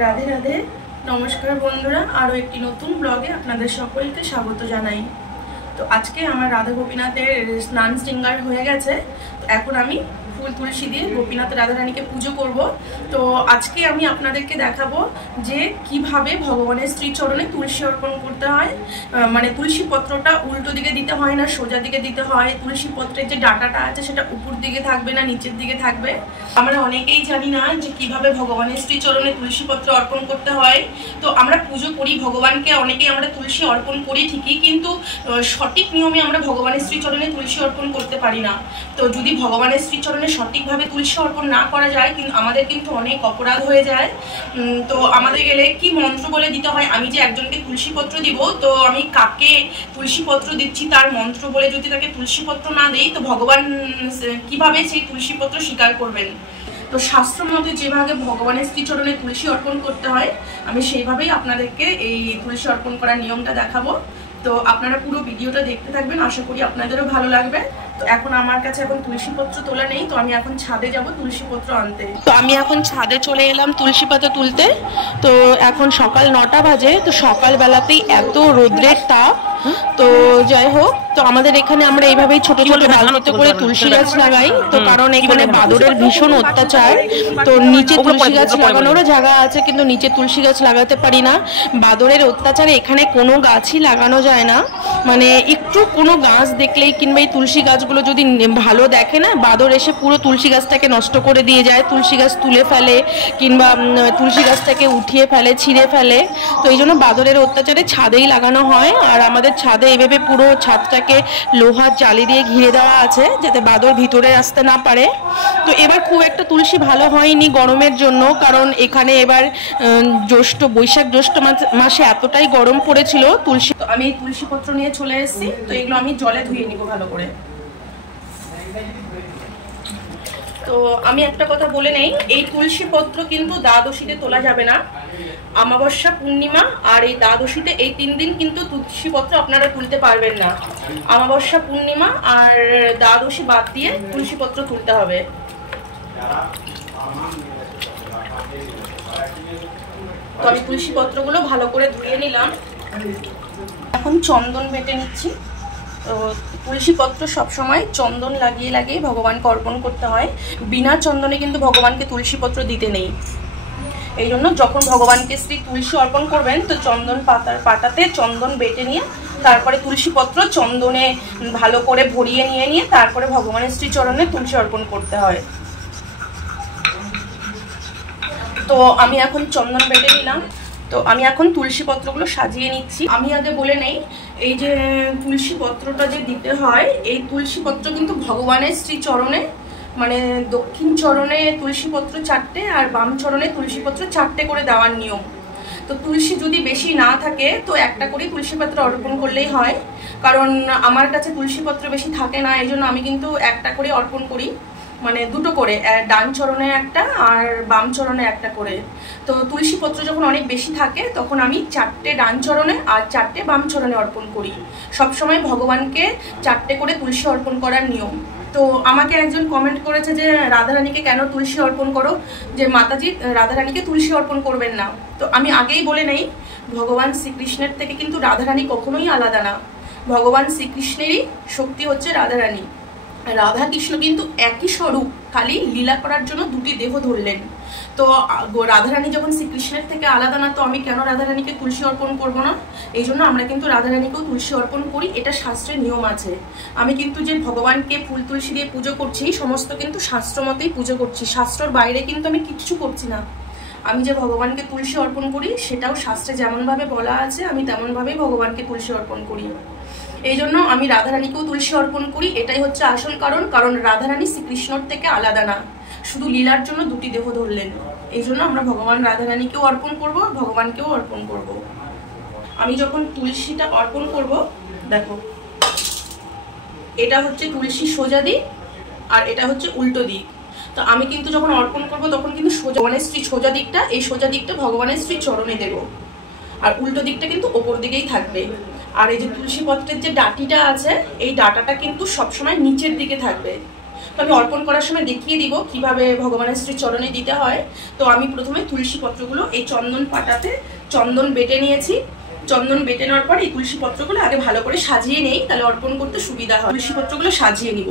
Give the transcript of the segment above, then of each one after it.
রাধে রাধে, নমস্কার বন্ধুরা। আরও একটি নতুন ব্লগে আপনাদের সকলকে স্বাগত জানাই। তো আজকে আমার রাধা গোপীনাথের স্নান শৃঙ্গার হয়ে গেছে। তো এখন আমি ফুল তুলসী দিয়ে গোপীনাথ রাধারানীকে পুজো করব। তো আজকে আমি আপনাদেরকে দেখাবো যে কিভাবে ভগবানের শ্রীচরণে তুলসী অর্পণ করতে হয়। মানে তুলসী পত্রটা উল্টো দিকে দিতে হয় না, সোজা দিকে দিতে হয়। তুলসী পত্রের যে ডাঁটাটা আছে সেটা উপর দিকে থাকবে না নিচের দিকে থাকবে। আমরা অনেকেই জানি না যে কিভাবে ভগবানের শ্রীচরণে তুলসী পত্র অর্পণ করতে হয়। তো আমরা পুজো করি ভগবানকে, অনেকেই আমরা তুলসী অর্পণ করি ঠিকই, কিন্তু সঠিক নিয়মে আমরা ভগবানের শ্রীচরণে তুলসী অর্পণ করতে পারি না। তো যদি ভগবানের শ্রীচরণে সঠিকভাবে তুলসী অর্পণ না করা যায় কিন্তু আমাদের কিন্তু অনেক অপরাধ হয়ে যায়। তো আমাদের গেলে কি মন্ত্র বলে দিতে হয়, আমি যে একজনকে তুলসী পত্র দিব, তো আমি কাকে তুলসী পত্র দিচ্ছি তার মন্ত্র বলে যদি তাকে তুলসী পত্র না দেই তো ভগবান কিভাবে সেই তুলসী পত্র স্বীকার করবেন। তো শাস্ত্র মতে যেভাবে ভগবানের শ্রীচরণে তুলসী অর্পণ করতে হয় আমি সেইভাবেই আপনাদেরকে এই তুলসী অর্পণ করার নিয়মটা দেখাবো। তো আপনারা পুরো ভিডিওটা দেখতে থাকবেন, আশা করি আপনাদেরও ভালো লাগবে। তো এখন আমার কাছে এখন তুলসী পত্র তোলা নেই, তো আমি এখন ছাদে যাব তুলসী পত্র আনতে। তো আমি এখন ছাদে চলে এলাম তুলসী পাতা তুলতে। তো এখন সকাল 9টা বাজে। তো সকালবেলাতেই এত রোদ্রের তাপ। তো যাই হোক, তো আমাদের এখানে আমরা এইভাবেই ছোট ছোট বালতিতে করে তুলসী গাছ লাগাই। তো কারণ এখানে বাদরের ভীষণ অত্যাচার, তো নিচে তুলসী গাছ লাগানোরও জায়গা আছে কিন্তু নিচে তুলসী গাছ লাগাতে পারি না। বাদরের অত্যাচারে এখানে কোনো গাছই লাগানো যায় না। মানে একটু কোনো গাছ দেখলেই কিংবা এই তুলসী গাছগুলো যদি ভালো দেখে না, বাদর এসে পুরো তুলসী গাছটাকে নষ্ট করে দিয়ে যায়। তুলসী গাছ তুলে ফেলে কিংবা তুলসী গাছটাকে উঠিয়ে ফেলে, ছিঁড়ে ফেলে। তো এই জন্য বাদরের অত্যাচারে ছাদেই লাগানো হয়। আর আমাদের ছাদে এইভাবে পুরো ছাদটাকে লোহার জালি দিয়ে ঘিরে দেওয়া আছে যাতে বাদর ভিতরে আসতে না পারে। তো এবার খুব একটা তুলসী ভালো হয়নি গরমের জন্য, কারণ এখানে এবার বৈশাখ জ্যৈষ্ঠ মাসে এতটাই গরম পড়েছিল তুলসী। তো আমি এই তুলসী পত্র নিয়ে চলে এসেছি। তো এগুলো আমি জলে ধুয়ে নিব ভালো করে। তো আমি একটা কথা বলে নেই, এই তুলসী পত্র কিন্তু দ্বাদশীতে তোলা যাবে না। অমাবস্যা, পূর্ণিমা আর এই দ্বাদশীতে এই 3 দিন কিন্তু তুলসী পত্র আপনারা তুলতে পারবেন না। অমাবস্যা, পূর্ণিমা আর দ্বাদশী বাদ দিয়ে তুলসী পত্র তুলতে হবে। তো আমি তুলসী পত্রগুলো ভালো করে ধুয়ে নিলাম। এখন চন্দন বেটে নিচ্ছি। তো তুলসী পত্র সবসময় চন্দন লাগিয়ে লাগিয়ে ভগবানকে অর্পণ করতে হয়। বিনা চন্দনে কিন্তু ভগবানকে তুলসী পত্র দিতে নেই। এই জন্য যখন ভগবানকে তুলসী অর্পণ করবেন তো চন্দন পাতাতে চন্দন বেটে নিয়ে তারপরে তুলসী পত্র চন্দনে ভালো করে ভরিয়ে নিয়ে তারপরে ভগবানের শ্রীচরণে তুলসী অর্পণ করতে হয়। তো আমি এখন চন্দন বেটে নিলাম। তো আমি এখন তুলসী পত্রগুলো সাজিয়ে নিচ্ছি। আমি আগে বলে নেই, এই যে তুলসী পত্রটা যে দিতে হয়, এই তুলসী পত্র কিন্তু ভগবানের শ্রীচরণে মানে দক্ষিণ চরণে তুলসী পত্র 4টে আর বাম চরণে তুলসী পত্র 4টে করে দেওয়ার নিয়ম। তো তুলসী যদি বেশি না থাকে তো একটা করে তুলসী পত্র অর্পণ করলেই হয়। কারণ আমার কাছে তুলসী পত্র বেশি থাকে না, এই জন্য আমি কিন্তু একটা করে অর্পণ করি, মানে 2টো করে, ডান চরণে একটা আর বাম চরণে একটা করে। তো তুলসী পত্র যখন অনেক বেশি থাকে তখন আমি 4টে ডান চরণে আর 4টে বাম চরণে অর্পণ করি। সবসময় ভগবানকে 4টে করে তুলসী অর্পণ করার নিয়ম। তো আমাকে একজন কমেন্ট করেছে যে রাধারানীকে কেন তুলসী অর্পণ করো, যে মাতাজি রাধারানীকে তুলসী অর্পণ করবেন না। তো আমি আগেই বলে নেই, ভগবান শ্রীকৃষ্ণের থেকে কিন্তু রাধারানী কখনোই আলাদা না। ভগবান শ্রীকৃষ্ণেরই শক্তি হচ্ছে রাধারানী। রাধা কৃষ্ণ কিন্তু একই স্বরূপ, খালি লীলা করার জন্য 2টি দেহ ধরলেন। তো রাধারানী যখন শ্রীকৃষ্ণের থেকে আলাদা না, তো আমি কেন রাধারানীকে তুলসী অর্পণ করব না? এই জন্য আমরা কিন্তু রাধারানীকেও তুলসী অর্পণ করি, এটা শাস্ত্রের নিয়ম আছে। আমি কিন্তু যে ভগবানকে ফুল তুলসী দিয়ে পুজো করছি সমস্ত কিন্তু শাস্ত্র মতেই পুজো করছি, শাস্ত্রর বাইরে কিন্তু আমি কিচ্ছু করছি না। আমি যে ভগবানকে তুলসী অর্পণ করি সেটাও শাস্ত্রে যেমনভাবে বলা আছে আমি তেমনভাবেই ভগবানকে তুলসী অর্পণ করি। এই জন্য আমি রাধারানীকেও তুলসী অর্পণ করি, এটাই হচ্ছে আসল কারণ। কারণ রাধারানী শ্রীকৃষ্ণর থেকে আলাদা না, শুধু লীলার জন্য 2টি দেহ ধরলেন। এই জন্য আমরা ভগবান রাধারানীকেও অর্পণ করব, ভগবানকেও অর্পণ করব। আমি যখন তুলসীটা অর্পণ করব, দেখো এটা হচ্ছে তুলসী সোজা দিক আর এটা হচ্ছে উল্টো দিক। তো আমি কিন্তু যখন অর্পণ করব তখন কিন্তু ভগবানের সোজা দিকটা, এই সোজা দিকটা ভগবানের শ্রী চরণে দেব, আর উল্টো দিকটা কিন্তু ওপর দিকেই থাকবে। আর এই যে তুলসী পত্রের যে ডাঁটিটা আছে এই ডাঁটাটা কিন্তু সবসময় নিচের দিকে থাকবে। তো আমি অর্পণ করার সময় দেখিয়ে দিব কিভাবে ভগবানের শ্রী চরণে দিতে হয়। তো আমি প্রথমে তুলসী পত্রগুলো এই চন্দন পাটাতে চন্দন বেটে নিয়েছি। চন্দন বেটে নেওয়ার পর এই তুলসী পত্রগুলো আগে ভালো করে সাজিয়ে নেই, তাহলে অর্পণ করতে সুবিধা হয়। তুলসী পত্রগুলো সাজিয়ে নিব।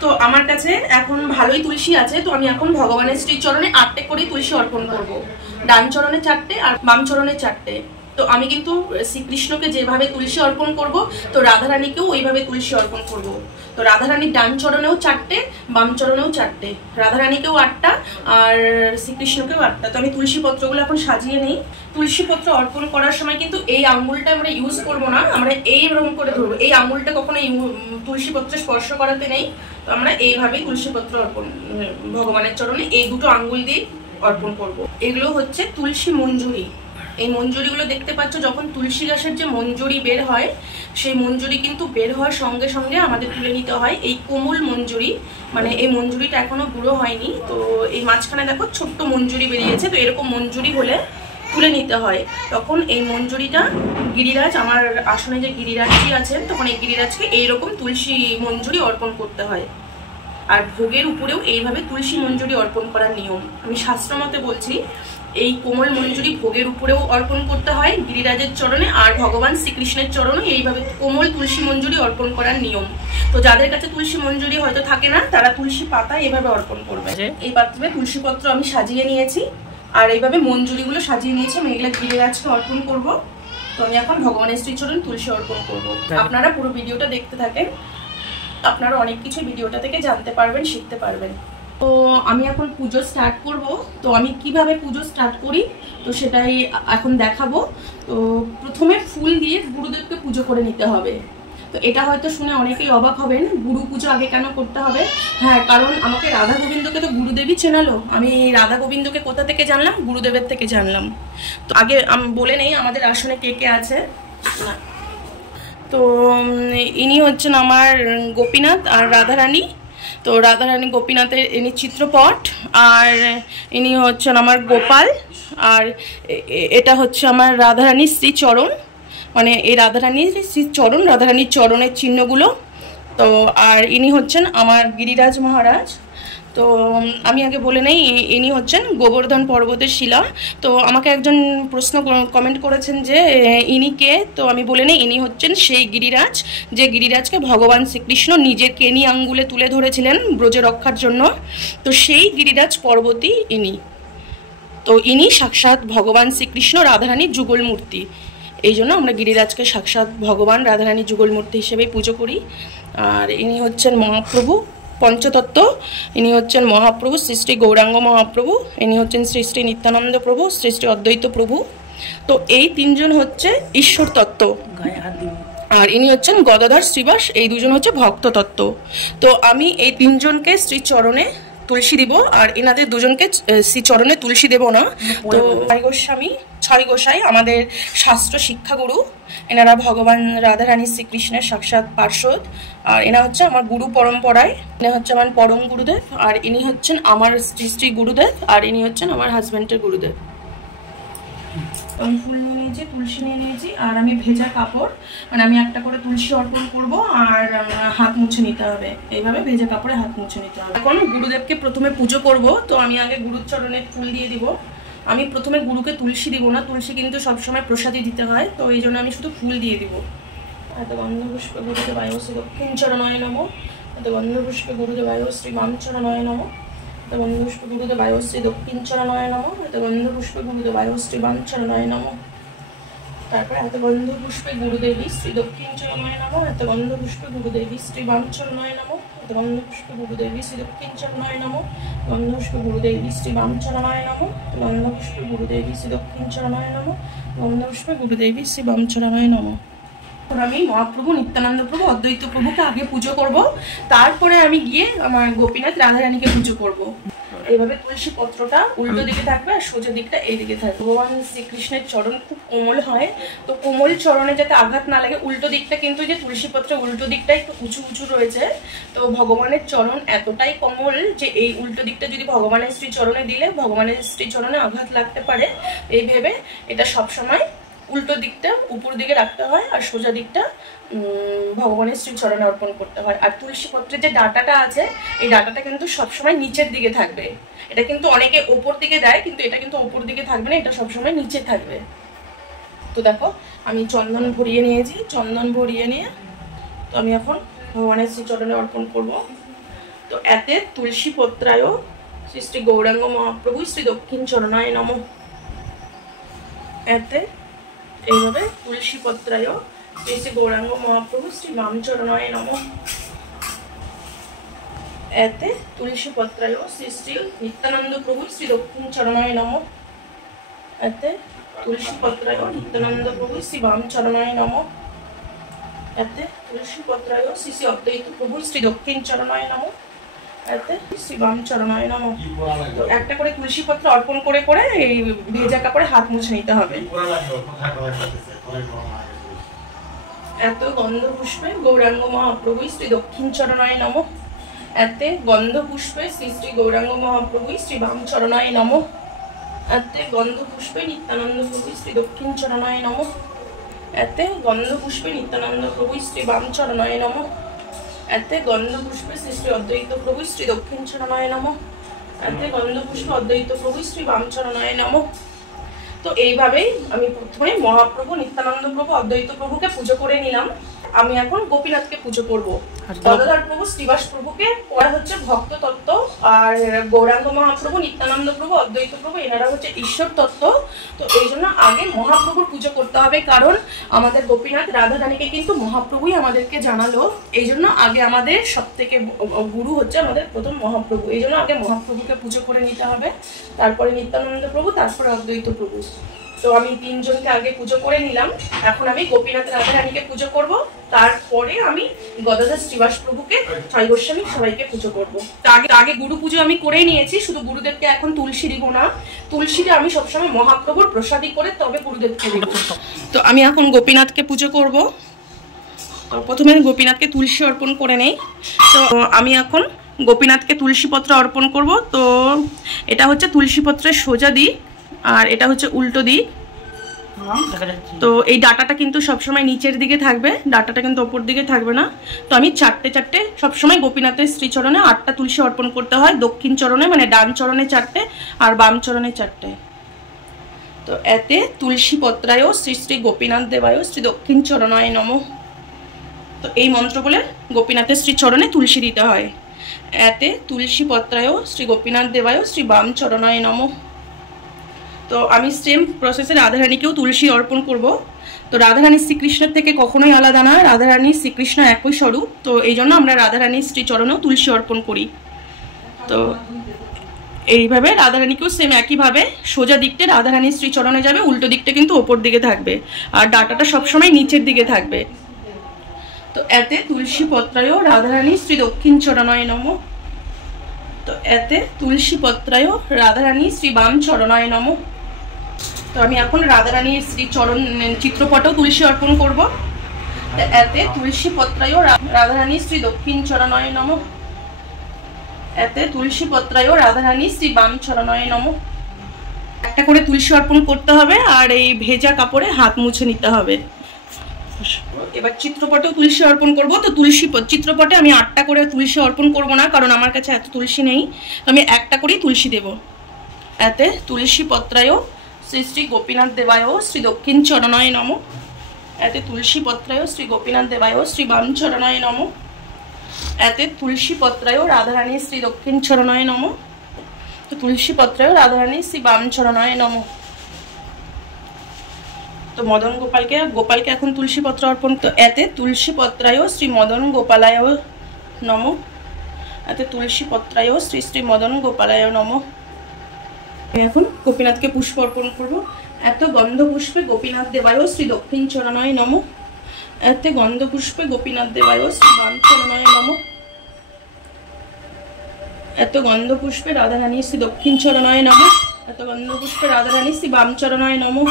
তো আমার কাছে এখন ভালোই তুলসী আছে, তো আমি এখন ভগবানের শ্রী চরণে 8টে করেই তুলসী অর্পণ করব। ডান চরণে 4টে আর বাম চরণে 4টে। তো আমি কিন্তু শ্রীকৃষ্ণকে যেভাবে তুলসী অর্পণ করব, তো রাধারানীকেও ওইভাবে তুলসী অর্পণ করব। তো রাধারানীর ডান চরণেও 4টে, বাম চরণেও 4টে, রাধারানীকেও 8টা আর শ্রীকৃষ্ণকেও 8টা। তো আমি তুলসী পত্রগুলো এখন সাজিয়ে নিই। তুলসী পত্র অর্পণ করার সময় কিন্তু এই আঙুলটা আমরা ইউজ করবো না, আমরা এইরকম করে ধরবো। এই আঙুলটা কখনো তুলসী পত্রে স্পর্শ করাতে নেই। তো আমরা এইভাবেই তুলসী পত্র অর্পণ ভগবানের চরণে এই দুটো আঙ্গুল দিয়ে অর্পণ করব। এগুলো হচ্ছে তুলসী মঞ্জুরি। এই মঞ্জুরিগুলো দেখতে পাচ্ছ, যখন তুলসী গাছের যে মঞ্জুরি বের হয়, সেই মঞ্জুরি কিন্তু বের হওয়ার সঙ্গে সঙ্গে আমাদের তুলে নিতে হয়। এই কোমল মঞ্জুরি, মানে এই মঞ্জুরিটা এখনো বুড়ো হয়নি। তো এই মাঝখানে দেখো ছোট্ট মঞ্জুরি বেরিয়েছে। তো এরকম মঞ্জুরি হলে তুলে নিতে হয়। তখন এই মঞ্জুরিটা গিরিরাজ, আমার আসনে যে গিরিরাজটি আছেন, তখন এই গিরিরাজকে এইরকম তুলসী মঞ্জুরি অর্পণ করতে হয়। আর ভোগের উপরেও এইভাবে তুলসী মঞ্জুরি অর্পণ করার নিয়ম। আমি শাস্ত্র মতে বলছি, এই কোমল মঞ্জুরি ভোগের উপরেও অর্পণ করতে হয় গিরিরাজের চরণে, আর ভগবান শ্রীকৃষ্ণের চরণে এইভাবে কোমল তুলসী মঞ্জুরি অর্পণ করার নিয়ম। তো যাদের কাছে তুলসী মঞ্জুরি হয়তো থাকে না, তারা তুলসী পাতা এভাবে অর্পণ করবে। এই পাত্রে তুলসী পত্র আমি সাজিয়ে নিয়েছি, আর এইভাবে মঞ্জুরিগুলো সাজিয়ে নিয়েছি। আমি এগুলো গিরিরাজকে অর্পণ করব। তো আমি এখন ভগবানের শ্রীচরণ তুলসী অর্পণ করব। আপনারা পুরো ভিডিওটা দেখতে থাকেন, আপনারা অনেক কিছু ভিডিওটা থেকে জানতে পারবেন, শিখতে পারবেন। তো আমি এখন পুজো স্টার্ট করব। তো আমি কিভাবে পুজো স্টার্ট করি তো সেটাই এখন দেখাবো। তো প্রথমে ফুল দিয়ে গুরুদেবকে পুজো করে নিতে হবে। তো এটা হয়তো শুনে অনেকেই অবাক হবেন, গুরু পুজো আগে কেন করতে হবে? হ্যাঁ, কারণ আমাকে রাধা গোবিন্দকে তো গুরুদেবই চেনালো। আমি রাধা গোবিন্দকে কোথা থেকে জানলাম? গুরুদেবের থেকে জানলাম। তো আগে আমি বলে নেই আমাদের আসনে কে কে আছে। না, তো ইনি হচ্ছেন আমার গোপীনাথ আর রাধারানী। তো রাধারানী গোপীনাথের ইনি চিত্রপট, আর ইনি হচ্ছেন আমার গোপাল, আর এটা হচ্ছে আমার রাধারানীর শ্রীচরণ, মানে এই রাধারানীর শ্রীচরণ, রাধারানীর চরণের চিহ্নগুলো। তো আর ইনি হচ্ছেন আমার গিরিরাজ মহারাজ। তো আমি আগে বলে নেই, ইনি হচ্ছেন গোবর্ধন পর্বতের শিলা। তো আমাকে একজন প্রশ্ন কমেন্ট করেছেন যে ইনি কে। তো আমি বলে নেই, ইনি হচ্ছেন সেই গিরিরাজ যে গিরিরাজকে ভগবান শ্রীকৃষ্ণ নিজের কেনি আঙ্গুলে তুলে ধরেছিলেন ব্রজে রক্ষার জন্য। তো সেই গিরিরাজ পর্বতই ইনি। তো ইনি সাক্ষাৎ ভগবান শ্রীকৃষ্ণ রাধারানীর যুগল মূর্তি। এই জন্য আমরা গিরিরাজকে সাক্ষাৎ ভগবান রাধারানীর যুগল মূর্তি হিসেবেই পুজো করি। আর ইনি হচ্ছেন মহাপ্রভু পঞ্চতত্ত্ব। ইনি হচ্ছেন মহাপ্রভু শ্রী শ্রী গৌরাঙ্গ মহাপ্রভু। ইনি হচ্ছেন শ্রী শ্রী নিত্যানন্দ প্রভু, শ্রী শ্রী অদ্বৈত প্রভু। তো এই তিনজন হচ্ছে ঈশ্বর তত্ত্ব, আর ইনি হচ্ছেন গদাধর শ্রীবাস। এই দুজন হচ্ছে ভক্ত তত্ত্ব। তো আমি এই তিনজনকে শ্রীচরণে তুলসী দিব, আর এনাদের দুজনকে শ্রীচরণে তুলসী দেব না। তো ছয় গোসাই আমাদের শাস্ত্র শিক্ষাগুরু। এনারা ভগবান রাধারানী শ্রীকৃষ্ণের সাক্ষাৎ পার্ষদ, আর এনা হচ্ছে আমার গুরু পরম্পরায়। এনা হচ্ছে আমার পরম গুরুদেব, আর ইনি হচ্ছেন আমার শ্রী শ্রী গুরুদেব, আর ইনি হচ্ছেন আমার হাজব্যান্ডের গুরুদেব। আমি ফুল নিয়ে নিয়েছি, তুলসী নিয়ে নিয়েছি, আর আমি ভেজা কাপড়, মানে আমি একটা করে তুলসী অর্পণ করব, আর হাত মুছে নিতে হবে। এইভাবে ভেজা কাপড়ে হাত মুছে নিতে হবে। এখন গুরুদেবকে প্রথমে পুজো করব। তো আমি আগে গুরুর চরণে ফুল দিয়ে দিব। আমি প্রথমে গুরুকে তুলসী দিব না, তুলসী কিন্তু সবসময় প্রসাদই দিতে হয়। তো এই জন্য আমি শুধু ফুল দিয়ে দিব। এত গন্ধপুষ্পে গুরুদেবায় শ্রী দক্ষিণ চরণায় নমঃ। এত গন্ধপুষ্পে গুরুদেবায় শ্রী বাম চরণায় নমঃ। এত গন্ধপুষ্পে গুরুদেবায় শ্রী দক্ষিণ চরণায় নমঃ। এত গন্ধপুষ্পে গুরুদেবায় শ্রী বাম চরণায় নমঃ। তারপরে এত গন্ধপুষ্পে গুরুদেবী শ্রী দক্ষিণ চরণায় নমঃ। এত গন্ধপুষ্পে গুরুদেবী শ্রী বাম চরণায় নমঃ। এত গন্ধপুষ্পে গুরুদেবী শ্রী দক্ষিণ চরণায় নমঃ। গন্ধপুষ্পে গুরুদেবী শ্রী বাম চরণায় নমঃ। গন্ধপুষ্পে গুরুদেবী শ্রী দক্ষিণ চরণায় নমঃ। গন্ধপুষ্পে গুরুদেবী শ্রী বাম চরণায় নমঃ। আমি মহাপ্রভু, নিত্যানন্দ প্রভু, অদ্বৈত প্রভুকে আগে পুজো করব, তারপরে আমি গিয়ে আমার গোপীনাথ রাধারানীকে পুজো করব। এইভাবে তুলসী পত্রটা উল্টো দিকে থাকবে, আর সোজা দিকটা এই দিকে থাকবে। ভগবান শ্রীকৃষ্ণের চরণ খুব কোমল হয়। তো কোমল চরণে যাতে আঘাত না লাগে, উল্টো দিকটা কিন্তু যে তুলসী পত্রের উল্টো দিকটা একটু উঁচু উঁচু রয়েছে। তো ভগবানের চরণ এতটাই কোমল যে এই উল্টো দিকটা যদি ভগবানের শ্রীচরণে দিলে ভগবানের শ্রীচরণে আঘাত লাগতে পারে। এই ভেবে এটা সবসময় উল্টো দিকটা উপর দিকে রাখতে হয় আর সোজা দিকটা ভগবানের শ্রীচরণে অর্পণ করতে হয়। আর তুলসী পত্রের যে ডাঁটাটা আছে এই ডাঁটাটা কিন্তু সবসময় নিচের দিকে থাকবে। এটা কিন্তু অনেকে ওপর দিকে দেয়, কিন্তু এটা কিন্তু ওপর দিকে থাকবে না, এটা সবসময় নিচে থাকবে। তো দেখো আমি চন্দন ভরিয়ে নিয়েছি, চন্দন ভরিয়ে নিয়ে তো আমি এখন ভগবানের শ্রীচরণে অর্পণ করব। তো এতে তুলসী পত্রায় শ্রী শ্রী গৌরাঙ্গ মহাপ্রভু শ্রী দক্ষিণ চরণায় নমঃ। এতে এইভাবে তুলসী পত্রায় শ্রী শ্রী গৌরাঙ্গ মহাপ্রভু শ্রী বাম চরণায় নমঃ। এতে তুলসী পত্রায় শ্রী শ্রী নিত্যানন্দ প্রভু শ্রী দক্ষিণ চরণায় নমঃ। এতে তুলসী পত্রায় নিত্যানন্দ প্রভু শ্রী বাম চরণায় নমঃ। এতে তুলসী পত্রায় শ্রী শ্রী অদ্বৈত প্রভু শ্রী দক্ষিণ চরণায় নমঃ। এতে শ্রী বাম চরণায় নমঃ। তো একটা করে তুলসী পত্র অর্পণ করে করে এই ভেজা কাপড়ে হাত মুছে নিতে হবে। এত গন্ধ পুষ্পে গৌরাঙ্গ মহাপ্রভু শ্রী দক্ষিণ চরণায় নমঃ। এতে গন্ধ পুষ্পে শ্রী শ্রী গৌরাঙ্গ মহাপ্রভু শ্রী বাম চরণায় নমঃ। এতে গন্ধ পুষ্পে নিত্যানন্দ প্রভু শ্রী দক্ষিণ চরণায় নমঃ। এতে গন্ধ পুষ্পে নিত্যানন্দ প্রভু শ্রী বাম চরণায় নমঃ। এতে গন্ধ পুষ্পে শ্রী শ্রী অদ্বৈত প্রভু শ্রী দক্ষিণ চরণায় নমঃ। এতে গন্ধ পুষ্পে অদ্বৈত প্রভু শ্রী বাম চরণায় নমঃ। তো এইভাবেই আমি প্রথমে মহাপ্রভু, নিত্যানন্দ প্রভু, অদ্বৈত প্রভুকে পুজো করে নিলাম। আমি এখন গোপীনাথকে পুজো করব। গদাধর প্রভু, শ্রীবাস প্রভুকে পরে হচ্ছে ভক্ত তত্ত্ব, আর গৌরাঙ্গ মহাপ্রভু, নিত্যানন্দ প্রভু, অদ্বৈত প্রভু এনারা হচ্ছে ঈশ্বর তত্ত্ব। তো এই জন্য আগে মহাপ্রভুর পুজো করতে হবে, কারণ আমাদের গোপীনাথ রাধা রানীকে কিন্তু মহাপ্রভুই আমাদেরকে জানালো। এই জন্য আগে আমাদের সব থেকে গুরু হচ্ছে আমাদের প্রথম মহাপ্রভু। এই জন্য আগে মহাপ্রভুকে পুজো করে নিতে হবে, তারপরে নিত্যানন্দ প্রভু, তারপরে অদ্বৈত প্রভু। তো আমি তিনজনকে আগে পুজো করে নিলাম। এখন আমি গোপীনাথ রাধা রানীকে পুজো করব, তারপরে আমি গদাধর শ্রীবাস প্রভুকে, ছয় গোস্বামী সবাইকে পুজো করব। তো আগে গুরু পুজো আমি করে নিয়েছি, শুধু গুরুদেবকে এখন তুলসী দিব না। তুলসীটা আমি সবসময় মহাপ্রভুর প্রসাদী করে তবে গুরুদেবকে দিব। তো আমি এখন গোপীনাথকে পুজো করব। তো প্রথমে আমি গোপীনাথকে তুলসী অর্পণ করে নেই। তো আমি এখন গোপীনাথকে তুলসী পত্র অর্পণ করব। তো এটা হচ্ছে তুলসী পত্রের সোজা দিক, আর এটা হচ্ছে উল্টো দিক। তো এই ডাটাটা কিন্তু সবসময় নিচের দিকে থাকবে, ডাটাটা কিন্তু ওপর দিকে থাকবে না। তো আমি চারটে চারটে সবসময় গোপীনাথের শ্রীচরণে 8টা তুলসী অর্পণ করতে হয়। দক্ষিণ চরণে মানে ডান চরণে 4টে আর বাম চরণে 4টে। তো এতে তুলসী পত্রায় শ্রী শ্রী গোপীনাথ দেবায় শ্রী দক্ষিণ চরণায় নমঃ। তো এই মন্ত্র বলে গোপীনাথের শ্রীচরণে তুলসী দিতে হয়। এতে তুলসী পত্রায় শ্রী গোপীনাথ দেবায় শ্রী বাম চরণায় নমঃ। তো আমি সেম প্রসেসে রাধারানীকেও তুলসী অর্পণ করব। তো রাধারানী শ্রীকৃষ্ণের থেকে কখনোই আলাদা না, রাধারানী শ্রীকৃষ্ণ একই স্বরূপ। তো এই জন্য আমরা রাধারানীর শ্রীচরণেও তুলসী অর্পণ করি। তো এইভাবে রাধারানীকেও সেম একইভাবে সোজা দিকটা রাধারানীর শ্রীচরণে যাবে, উল্টো দিকটা কিন্তু ওপর দিকে থাকবে, আর ডাটাটা সবসময় নিচের দিকে থাকবে। তো এতে তুলসী পত্রায় রাধারানী শ্রী দক্ষিণ চরণায় নমঃ। তো এতে তুলসী পত্রায় রাধারানী শ্রী বাম চরণায় নমঃ। তো আমি এখন রাধারানীর শ্রীচরণ চিত্রপটেও তুলসী অর্পণ করব। তো এতে তুলসী পত্রায় রাধারানী শ্রী দক্ষিণ চরণায় নমঃ। এতে তুলসী পত্রায় রাধারানী শ্রী বাম চরণায় নমঃ। একটা করে তুলসী অর্পণ করতে হবে, আর এই ভেজা কাপড়ে হাত মুছে নিতে হবে। এবার চিত্রপটেও তুলসী অর্পণ করব। তো তুলসী চিত্রপটে আমি 8টা করে তুলসী অর্পণ করব না, কারণ আমার কাছে এত তুলসী নেই। তো আমি একটা করেই তুলসী দেব। এতে তুলসী পত্রায় শ্রী শ্রী গোপীনাথ দেবায় শ্রী দক্ষিণ চরণায় নমঃ। এতে তুলসী পত্রায় শ্রী গোপীনাথ দেবায় শ্রী বাম চরণায় নমঃ। এতে তুলসী পত্রায় রাধারানী শ্রী দক্ষিণ চরণায় নমঃ। তো তুলসী পত্রায় রাধারানী শ্রী বাম চরণায় নমঃ। তো মদন গোপালকে এখন তুলসী পত্র অর্পণ। তো এতে তুলসী পত্রায় শ্রী মদন গোপালায় নমঃ। এতে তুলসী পত্রায় শ্রী শ্রী মদন গোপালায় নমঃ। এখন গোপীনাথকে পুষ্প অর্পণ করব। এত গন্ধ পুষ্পে গোপীনাথ দেবায় শ্রী দক্ষিণ চরণায় নমঃ। এতে গন্ধ পুষ্পে গোপীনাথ দেবায় শ্রী বাম চরণায় নমঃ। এত গন্ধ পুষ্পে রাধারানী শ্রী দক্ষিণ চরণায় নমঃ। এত গন্ধ পুষ্পে রাধারানী শ্রী বাম চরণায় নমঃ।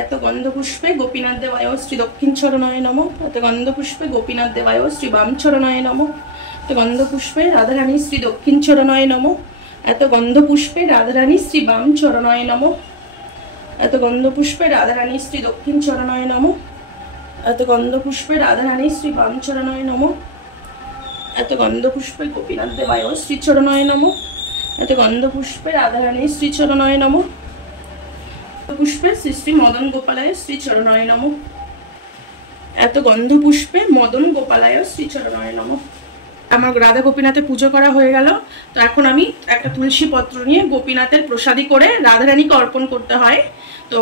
এত গন্ধ পুষ্পে গোপীনাথ দেবায় শ্রী দক্ষিণ চরণায় নমঃ। এত গন্ধ পুষ্পে গোপীনাথ দেবায় শ্রী বাম চরণায় নমঃ। এত গন্ধ পুষ্পে রাধারানী শ্রী দক্ষিণ চরণায় নমঃ। এত গন্ধ পুষ্পে রাধারানী শ্রী বাম চরণায় নমঃ। এত গন্ধ পুষ্পে রাধারানী শ্রী দক্ষিণ চরণায় নমঃ। এত গন্ধ পুষ্পে রাধারানী শ্রী বাম চরণায় নমঃ। এত গন্ধ পুষ্পে গোপীনাথ দেবায় শ্রী চরণায় নমঃ। এত গন্ধ পুষ্পে রাধারানী শ্রী চরণায় নমঃ। পুষ্পে শ্রী শ্রী মদন গোপালায় শ্রী চরণায় নমঃ। এত গন্ধ পুষ্পে মদন গোপালায় শ্রী চরণায় নমঃ। আমার রাধা গোপীনাথের পুজো করা হয়ে গেল। তো এখন আমি একটা তুলসী পত্র নিয়ে গোপীনাথের প্রসাদী করে রাধারানীকে অর্পণ করতে হয়। তো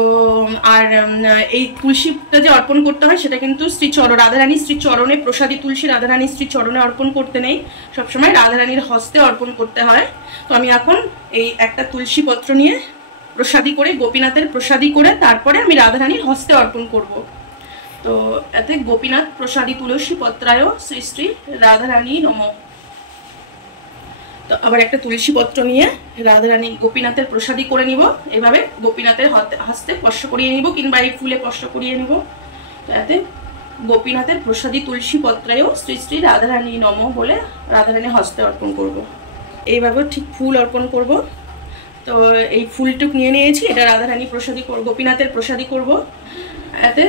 আর এই তুলসীটা যে অর্পণ করতে হয় সেটা কিন্তু রাধারানীর শ্রী চরণে, প্রসাদী তুলসী রাধারানীর শ্রী চরণে অর্পণ করতে নেই, সবসময় রাধারানীর হস্তে অর্পণ করতে হয়। তো আমি এখন এই একটা তুলসী পত্র নিয়ে প্রসাদী করে, গোপীনাথের প্রসাদী করে তারপরে আমি রাধারানীর হস্তে অর্পণ করব। তো এতে গোপীনাথ প্রসাদী তুলসী পত্রায় শ্রী শ্রী রাধারানী নমঃ। তো আবার একটা তুলসী পত্র নিয়ে রাধারানী গোপীনাথের প্রসাদী করে নিব। এভাবে গোপীনাথের হস্তে স্পর্শ করিয়ে নিব কিংবা এই ফুলে স্পর্শ করিয়ে নিব। তো এতে গোপীনাথের প্রসাদী তুলসী পত্রায় শ্রী শ্রী রাধারানী নমঃ বলে রাধারানীর হস্তে অর্পণ করব। এইভাবে ঠিক ফুল অর্পণ করব। তো এই ফুলটুক নিয়ে নিয়েছি, এটা রাধারানী প্রসাদী গোপীনাথের প্রসাদী করব। এতে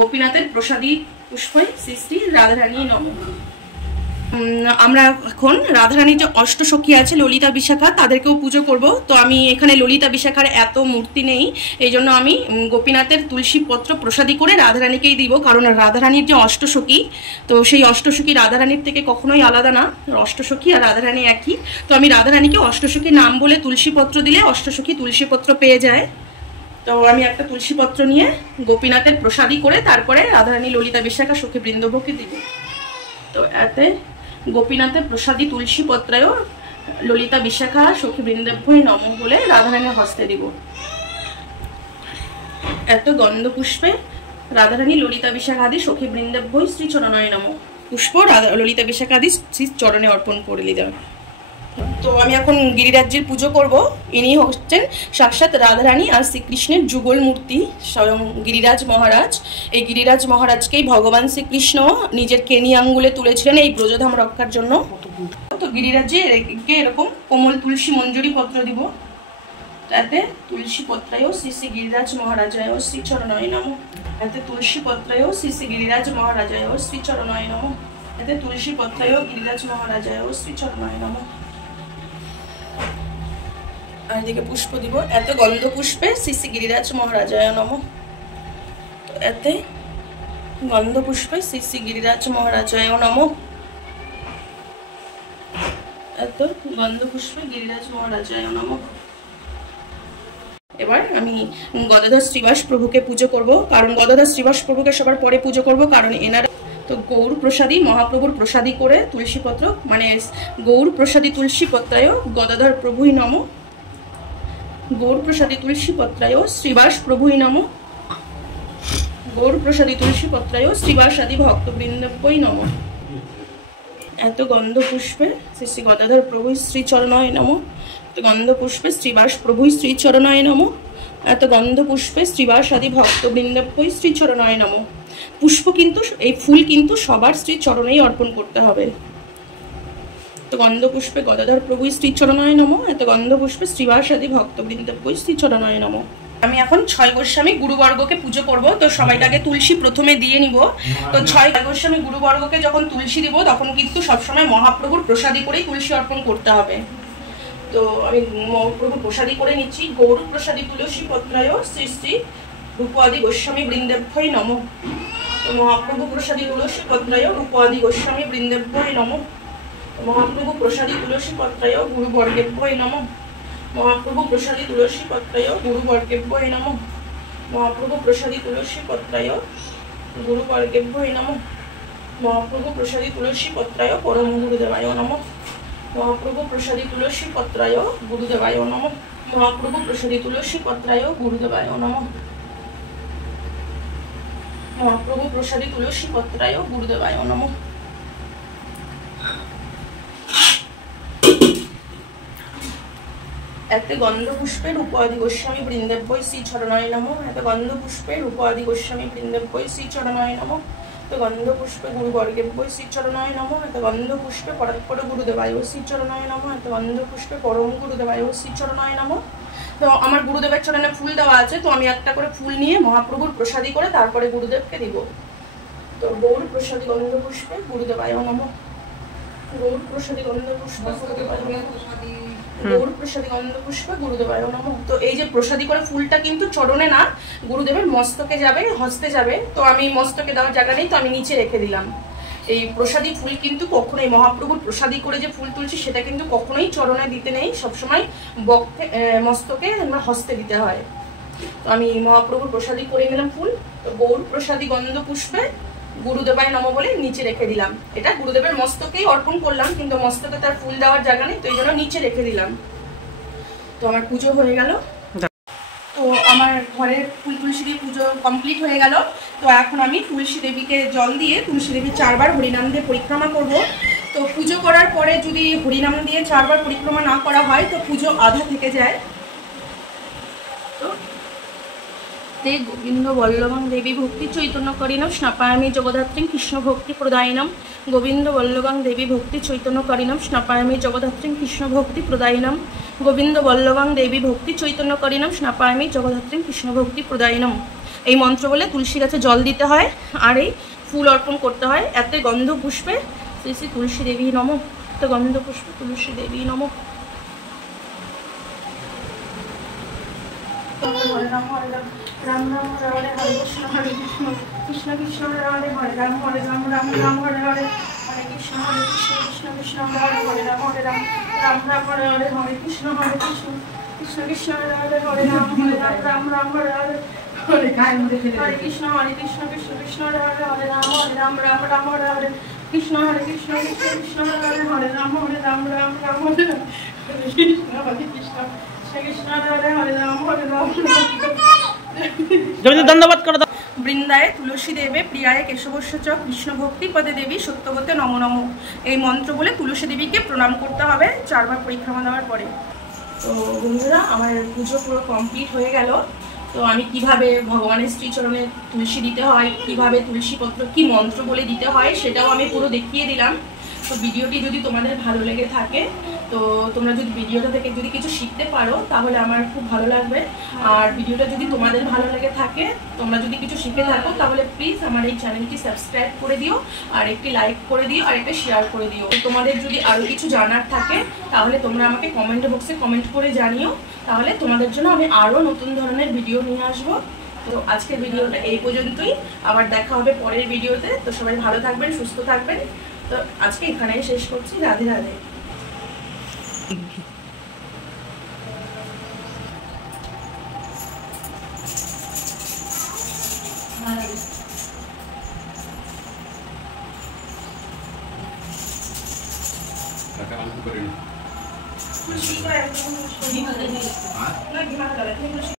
গোপীনাথের প্রসাদী পুষ্পই শ্রী শ্রী রাধারানী নমঃ। আমরা এখন রাধারানীর যে অষ্টসখী আছে ললিতা বিশাখা, তাদেরকেও পুজো করব। তো আমি এখানে ললিতা বিশাখার এত মূর্তি নেই, এই জন্য আমি গোপীনাথের তুলসী পত্র প্রসাদী করে রাধারানীকেই দিব। কারণ রাধারানীর যে অষ্টসখী, তো সেই অষ্টসখী রাধারানীর থেকে কখনোই আলাদা না, অষ্টসখী আর রাধারানী একই। তো আমি রাধারানীকে অষ্টসখী নাম বলে তুলসী পত্র দিলে অষ্টসখী তুলসী পত্র পেয়ে যায়। তো আমি একটা তুলসী পত্র নিয়ে গোপীনাথের প্রসাদী করে তারপরে রাধারানী ললিতা বিশাখা সখী বৃন্দভকে দিব। তো এতে গোপীনাথের প্রসাদী তুলসী পত্রায় ললিতা বিশাখা সখী বৃন্দভ্যই নমঃ বলে রাধারানীর হস্তে দিব। এত গন্ধ পুষ্পে রাধারানী ললিতা বিশাখাদি সখী বৃন্দভ্যই শ্রী চরণায় নমঃ। পুষ্প ললিতা বিশাখাদি শ্রী চরণে অর্পণ করে দিলাম। তো আমি এখন গিরিরাজ্যের পুজো করব। ইনি হচ্ছেন সাক্ষাৎ রাধারানী আর শ্রীকৃষ্ণের যুগল মূর্তি, স্বয়ং গিরিরাজ মহারাজ। এই গিরিরাজ মহারাজকেই ভগবান শ্রীকৃষ্ণ নিজের কেনি আঙ্গুলে তুলেছিলেন এই ব্রজধাম রক্ষার জন্য। তো গিরিরাজ্যে এরকম কোমল তুলসী মঞ্জুরি পত্র দিব। তাতে তুলসী পত্রায় শ্রী শ্রী গিরিরাজ মহারাজায় শ্রী চরণায় নমঃ। এতে তুলসী পত্রায় শ্রী শ্রী গিরিরাজ মহারাজায় শ্রী চরণায় নমঃ। এতে তুলসী পত্রায় গিরিরাজ মহারাজায় শ্রী চরণায় নমঃ। আর এদিকে পুষ্প দিব। এত গন্ধ পুষ্পে শ্রী শ্রী গিরিরাজ মহারাজায় নমঃ। তো এতে গন্ধ পুষ্পে শ্রী শ্রী গিরিরাজ মহারাজায় নমঃ। এত গন্ধ পুষ্পে গিরিরাজ মহারাজায় নমঃ। এবার আমি গদাধর শ্রীবাস প্রভুকে পুজো করব। কারণ গদাধর শ্রীবাস প্রভুকে সবার পরে পুজো করব, কারণ এনারা তো গৌর প্রসাদী মহাপ্রভুর প্রসাদী করে তুলসী পত্র, মানে গৌর প্রসাদী তুলসী পত্রায় গদাধর প্রভুই নমঃ। গৌর প্রসাদী তুলসী পত্রায় শ্রীবাস প্রভুই নমঃ। গৌর প্রসাদী তুলসী পত্রায় শ্রীবাস আদি ভক্তবৃন্দভ্যই নমঃ। এত গন্ধ পুষ্পে শ্রী শ্রী গদাধর প্রভুই শ্রী চরণায় নমঃ। এত গন্ধ পুষ্পে শ্রীবাস প্রভুই শ্রী চরণায় নমঃ। এত গন্ধ পুষ্পে শ্রীবাস আদি ভক্তবৃন্দভ্যই শ্রী চরণায় নমঃ। পুষ্প কিন্তু, এই ফুল কিন্তু সবার শ্রী চরণেই অর্পণ করতে হবে। এত গন্ধ পুষ্পে গদাধর প্রভুই শ্রী চরণায় নমঃ। এত গন্ধ পুষ্পে শ্রীবাস আদি ভক্তবৃন্দভ্যই শ্রী চরণায় নমঃ। আমি এখন 6 গোস্বামী গুরুবর্গকে পুজো করব। তো সবাইকে আগে তুলসী প্রথমে দিয়ে নিব। তো 6 গোস্বামী গুরুবর্গকে যখন তুলসী দিব তখন কিন্তু সবসময় মহাপ্রভুর প্রসাদী করেই তুলসী অর্পণ করতে হবে। তো আমি মহাপ্রভুর প্রসাদী করে নিচ্ছি। গৌর প্রসাদী তুলসী পত্রায় শ্রী শ্রী রূপাদি গোস্বামী বৃন্দেভ্যই নমঃ। তো মহাপ্রভু প্রসাদী তুলসী পত্রায় রূপাদি গোস্বামী বৃন্দেভ্যই নমঃ। মহাপ্রভু প্রসাদী তুলসী পত্রায় গুরুবর্গেভ্যই নমঃ। মহাপ্রভু প্রসাদী তুলসী পত্রায় গুরুবর্গেভ্যই নমঃ। মহাপ্রভু প্রসাদী তুলসী পত্রায় গুরুবর্গেভ্যই নমঃ। মহাপ্রভু প্রসাদী তুলসী পত্রায় পরম গুরুদেবায় নমঃ। মহাপ্রভু প্রসাদী তুলসী পত্রায় গুরুদেবায় নমঃ। মহাপ্রভু প্রসাদী তুলসী পত্রায় গুরুদেবায় নমঃ। মহাপ্রভু প্রসাদী তুলসী পত্রায় গুরুদেবায় নমঃ। এত গন্ধ পুষ্পে রূপাদি গোস্বামী বৃন্দেভ্যই শ্রী চরণায় নমঃ। এত গন্ধ পুষ্পে রূপাদি গোস্বামী বৃন্দেভ্যই শ্রী চরণায় নমঃ। এত গন্ধ পুষ্পে গুরুবর্গেভ্যই শ্রী চরণায় নমঃ। এত গন্ধ পুষ্পে পরাৎপর গুরুদেবায় শ্রী চরণায় নমঃ। এত গন্ধ পুষ্পে পরম গুরুদেবায় শ্রী চরণায় নমঃ। তো আমার গুরুদেবের চরণে ফুল দেওয়া আছে, তো আমি একটা করে ফুল নিয়ে মহাপ্রভুর প্রসাদী করে তারপরে গুরুদেবকে দিব। তো গৌর প্রসাদী গন্ধ পুষ্পে গুরুদেবায় নমঃ। গৌর প্রসাদী গন্ধ পুষ্পে গুরুদেবায় নমঃ। গৌর প্রসাদী গন্ধ পুষ্পে গুরুদেবায় নমঃ। তো এই যে প্রসাদী করে ফুলটা কিন্তু চরণে না, গুরুদেবের মস্তকে যাবে, হস্তে যাবে। তো আমি মস্তকে দেওয়ার জায়গা নেই, তো আমি নিচে রেখে দিলাম। এই প্রসাদী ফুল কিন্তু কখনোই মহাপ্রভুর প্রসাদী করে যে ফুল তুলছি সেটা কিন্তু কখনোই চরণে দিতে নেই, সবসময় বক্ষে মস্তকে আমরা হস্তে দিতে হয়। তো আমি মহাপ্রভুর প্রসাদী করে নিলাম ফুল। তো গৌর প্রসাদী গন্ধ পুষ্পে গুরুদেবায় নমঃ বলে নিচে রেখে দিলাম। এটা গুরুদেবের মস্তকেই অর্পণ করলাম, কিন্তু মস্তকে তার ফুল দেওয়ার জায়গা নেই, তো এই জন্য নিচে রেখে দিলাম। তো আমার পুজো হয়ে গেল। তো আমার ঘরের ফুল তুলসী দিয়ে পুজো কমপ্লিট হয়ে গেল। তো এখন আমি তুলসী দেবীকে জল দিয়ে তুলসী দেবীর 4 বার হরিনাম দিয়ে পরিক্রমা করব। তো পুজো করার পরে যদি হরিনাম দিয়ে 4 বার পরিক্রমা না করা হয় তো পুজো আধা থেকে যায়। তো গোবিন্দ বল্লভং দেবী ভক্তি চৈতন্য করিণম স্নাপায়ামি জগদ্ধাত্রী কৃষ্ণ ভক্তি প্রদায়িনম। গোবিন্দ বল্লভং দেবী ভক্তি চৈতন্য করিণম স্নাপায়ামি জগদ্ধাত্রী কৃষ্ণ ভক্তি প্রদায়িনম। গোবিন্দ বল্লভং দেবী ভক্তি চৈতন্য করিণম স্নাপায়ামি জগদ্ধাত্রী কৃষ্ণ ভক্তি প্রদায়িনম। এই মন্ত্র বলে তুলসী গাছে জল দিতে হয় আর এই ফুল অর্পণ করতে হয়। এতে গন্ধ পুষ্পে শ্রী শ্রী তুলসী দেবী নমঃ। তো গন্ধ পুষ্পে তুলসী দেবী নমঃ। হরে রাম হরে রাম রাম রাম হরে হরে হরে কৃষ্ণ হরে কৃষ্ণ কৃষ্ণ কৃষ্ণ হরে হরে হরে রাম রাম রাম হরে হরে হরে কৃষ্ণ কৃষ্ণ কৃষ্ণ হরে হরে রাম রাম রাম হরে হরে হরে কৃষ্ণ কৃষ্ণ কৃষ্ণ হরে হরে হরে রাম রাম হরে হরে হরে কৃষ্ণ কৃষ্ণ কৃষ্ণ হরে হরে হরে রাম রাম হরে হরে কৃষ্ণ কৃষ্ণ কৃষ্ণ হরে হরে হরে রাম রাম হরে হরে কৃষ্ণ কৃষ্ণ ধন্যবাদ করে দাও। বৃন্দায় তুলসী দেবে প্রিয়ায় কেশবস্য চ কৃষ্ণ ভক্তি পদে দেবী সত্যবতে নম নম। এই মন্ত্র বলে তুলসী দেবীকে প্রণাম করতে হবে 4 বার পরিক্রমা দেওয়ার পরে। তো বন্ধুরা আমার পুজো পুরো কমপ্লিট হয়ে গেল। তো আমি কিভাবে ভগবানের শ্রীচরণে তুলসী দিতে হয়, কিভাবে তুলসী পত্র কি মন্ত্র বলে দিতে হয় সেটাও আমি পুরো দেখিয়ে দিলাম। তো ভিডিওটি যদি তোমাদের ভালো লেগে থাকে, তো তোমরা যদি ভিডিওটা থেকে যদি কিছু শিখতে পারো তাহলে আমার খুব ভালো লাগবে। আর ভিডিওটা যদি তোমাদের ভালো লেগে থাকে, তোমরা যদি কিছু শিখে থাকো তাহলে প্লিজ আমার এই চ্যানেলটি সাবস্ক্রাইব করে দিও আর একটি লাইক করে দিও আর একটা শেয়ার করে দিও। তোমাদের যদি আরও কিছু জানার থাকে তাহলে তোমরা আমাকে কমেন্ট বক্সে কমেন্ট করে জানিও, তাহলে তোমাদের জন্য আমি আরও নতুন ধরনের ভিডিও নিয়ে আসবো। তো আজকের ভিডিওটা এই পর্যন্তই, আবার দেখা হবে পরের ভিডিওতে। তো সবাই ভালো থাকবেন, সুস্থ থাকবেন। তো আজকে এখানেই শেষ করছি। রাধে রাধে। খুশি করে একদম খুশি করে